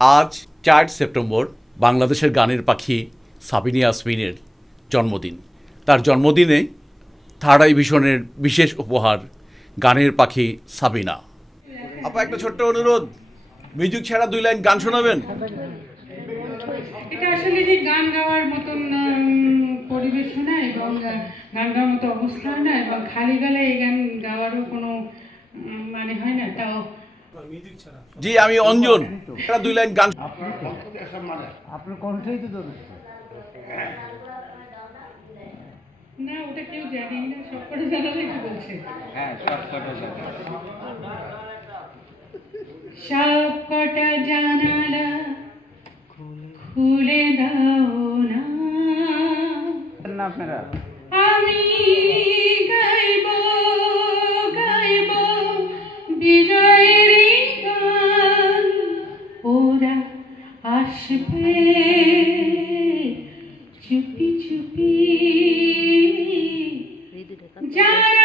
আজ ৪ সেপ্টেম্বর বাংলাদেশের গানের পাখি সাবিনা ইয়াসমিনের জন্মদিন। তার জন্মদিনে থার্ড আই ভিশনের বিশেষ উপহার গানের পাখি সাবিনা। আপা, একটা ছোট্ট অনুরোধ, মিউজিক ছাড়া 2 লাইন গান শোনাবেন। এটা আসলে যে গান গাওয়ার মতন পরিবেশ না, এবং গান গাওয়ার মতো অবস্থা না, এবং খালি গালে এই গান গাওয়ারও কোনো মানে হয় না। তাও জি, আমি অঞ্জন, একটা 2 লাইন গান। আপনার কণ্ঠেই তো না, ওটা কেউ জানি না, সব করে জানালে কি বলছে। সব কটা জানালা খুলে দাও না, আপনারা আমি গাইব গাইব বিজয়ের গান, ওরা আসবে চুপি চুপি, যারা